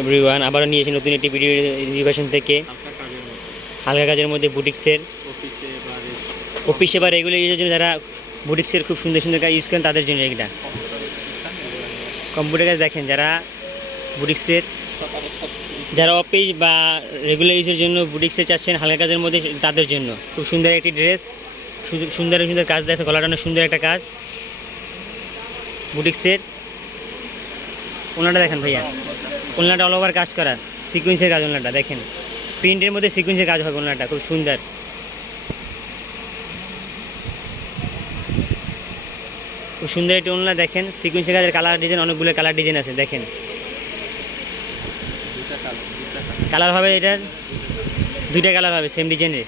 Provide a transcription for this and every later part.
Everyone, আবারও নিয়ে এসে নতুন একটি ভিডিও রিভিশন থেকে হালকা কাজের মধ্যে বুটিক্সের অফিসে বা রেগুলার ইউজের জন্য যারা বুটিক্সের খুব সুন্দর সুন্দর কাজ ইউজ করেন তাদের জন্য এটা কম্পিউটার কাজ দেখেন। যারা বুটিক্সের যারা অফিস বা রেগুলার ইউজের জন্য বুটিক্সে চাচ্ছেন হালকা কাজের মধ্যে তাদের জন্য খুব সুন্দর একটি ড্রেস, সুন্দর সুন্দর কাজ দেখছে, গলাটা অনেক সুন্দর একটা কাজ বুটিক্সের। ওনাটা দেখেন ভাইয়া, ওনাটা অল ওভার কাজ করা সিকুয়েন্সের কাজ, ওনাটা দেখেন প্রিন্টের মধ্যে সিকুয়েন্সের কাজ হবে, ওনাটা খুব সুন্দর। খুব সুন্দর একটি ওনা দেখেন, সিকুয়েন্সের কাজের কালার ডিজাইন, অনেকগুলো কালার ডিজাইন আছে দেখেন। কালার হবে এটার দুইটা কালার হবে সেম ডিজাইনের।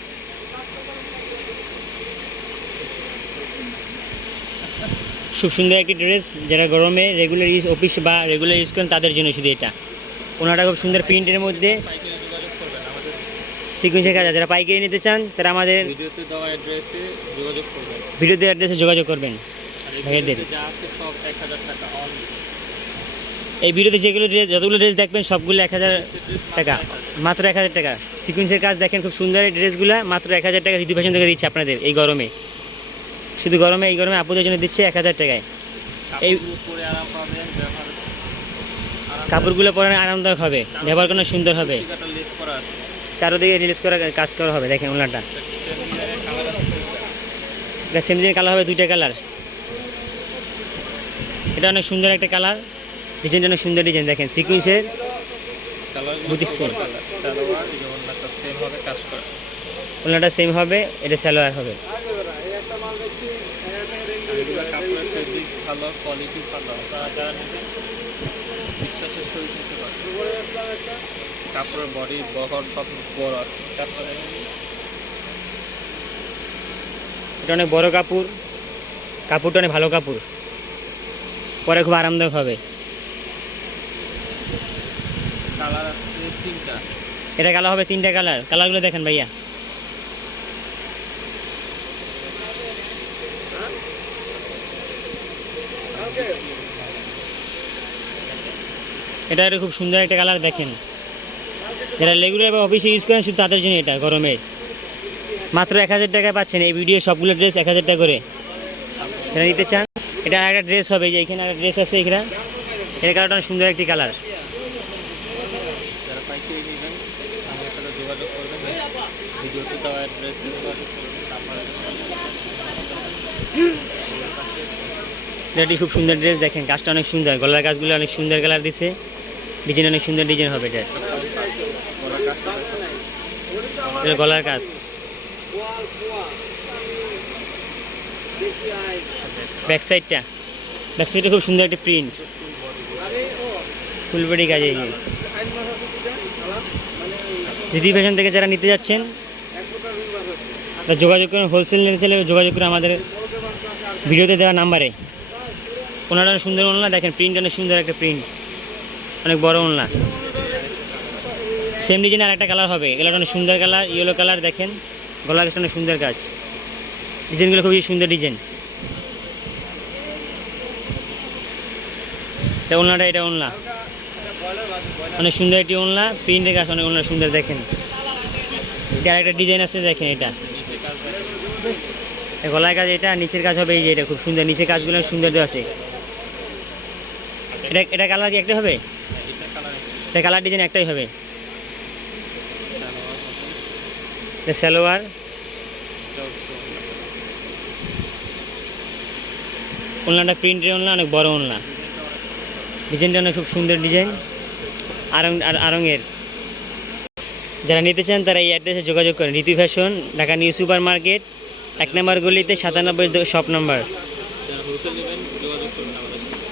খুব সুন্দর একটি ড্রেস, যারা গরমে রেগুলার ইউজ অফিস বা রেগুলার ইউজ করেন তাদের জন্য শুধু এটা। ওনাটা খুব সুন্দর প্রিন্টের মধ্যে সিকুয়েন্সের কাজ। যারা পাইকারি নিতে চান তারা আমাদের ভিডিওতে অ্যাড্রেসে যোগাযোগ করবেন ভাইয়াদের। এই ভিডিওতে যেগুলো ড্রেস, যতগুলো ড্রেস দেখবেন সবগুলো 1000 টাকা, মাত্র 1000 টাকা। সিকুয়েন্সের কাজ দেখেন খুব সুন্দর এই ড্রেসগুলো মাত্র 1000 টাকা ঋতু ফ্যাশন থেকে দিচ্ছে আপনাদের এই গরমে। শুধু গরমে, এই গরমে আপুদের জন্য দিচ্ছে 1000 টাকায়। এই কাপড়গুলো পরে আরামদায়ক হবে, ব্যবহার করানো সুন্দর হবে, চারোদিকে রিলিজ করা কাজ করা হবে দেখেন। ওনাটা সেম ডিজাইন কালার হবে, দুইটা কালার। এটা অনেক সুন্দর একটা কালার, ডিজাইনটা অনেক সুন্দর ডিজাইন দেখেন সিকুয়েন্সের বুটিক্সের। ওনাটা সেম হবে, এটা সালোয়ার হবে। কাপড়ের বডি বহর সব বড় আছে, এটা অনেক বড় কাপড়, কাপড়টা অনেক ভালো কাপড়, পরে খুব আরামদায়ক হবে। কালার আছে তিনটা, এটা কালার হবে তিনটা কালার। কালারগুলো দেখেন ভাইয়া, এটা একটা খুব সুন্দর একটা কালার দেখেন। যারা রেগুলার বা অফিসে ইউজ করেন শুধু তাদের জন্য এটা গরমে মাত্র 1000 টাকায় পাচ্ছেন। এই ভিডিও সবগুলো ড্রেস 1000 টাকা করে। যারা নিতে চান, এটা একটা ড্রেস হবে, যে এখানে একটা ড্রেস আছে এখানে, এর কালারটা অনেক সুন্দর একটি কালার। যারা পাইকারি নেবেন আমার সাথে যোগাযোগ করবেন, ভিডিওতে দেওয়া অ্যাড্রেসে যোগাযোগ করবেন। এটি খুব সুন্দর ড্রেস দেখেন, কাজটা অনেক সুন্দর, গলার কাজগুলো অনেক সুন্দর কালার দিছে, ডিজাইন অনেক সুন্দর ডিজাইন হবে। এটা গলার কাজ, ব্যাক সাইডটা খুব সুন্দর একটা প্রিন্ট, ফুলবডি কাজ। এই ঋতু ফ্যাশন থেকে যারা নিতে যাচ্ছেন যোগাযোগ করেন, হোলসেল নিতে চাইলে যোগাযোগ করে আমাদের ভিডিওতে দেওয়া নাম্বারে। ওনারা সুন্দর ওনলা দেখেন, প্রিন্ট অনেক সুন্দর একটা প্রিন্ট, অনেক বড় ওনলা। সেম ডিজাইন আর একটা কালার হবে, এগুলো অনেক সুন্দর কালার, ইয়েলো কালার দেখেন। গলার কাজটা অনেক সুন্দর কাজ, ডিজাইনগুলো খুবই সুন্দর ডিজাইন। এটা ওনলাটা, এটা ওনলা অনেক সুন্দর একটি ওনলা, প্রিন্টের কাজ অনেক ওনলা সুন্দর দেখেন। এটা আরেকটা ডিজাইন আছে দেখেন, এটা গলার কাজ, এটা নিচের কাজ হবে। এই যে এটা খুব সুন্দর, নিচের কাজগুলো সুন্দর দেওয়া আছে। এটা কালার কি একটাই হবে? এটা কালার ডিজাইন একটাই হবে। সালোয়ার, ওনলাটা প্রিন্টের ওনলা, অনেক বড় ওনলা, ডিজাইনটা অনেক খুব সুন্দর ডিজাইন আরঙের। যারা নিতে চান তারা এই অ্যাড্রেসে যোগাযোগ করেন, Ritu fashion, Dhaka new super market 1 number গলিতে 97 শপ নাম্বার।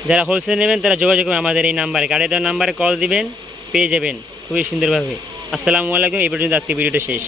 যারা হোলসেল নেবেন তারা যোগাযোগ করবেন আমাদের এই নাম্বারে, কার্ডে দেওয়ার নাম্বারে কল দিবেন, পেয়ে যাবেন খুবই সুন্দরভাবে। আসসালামু আলাইকুম। এই পর্যন্ত আজকে ভিডিওটা শেষ।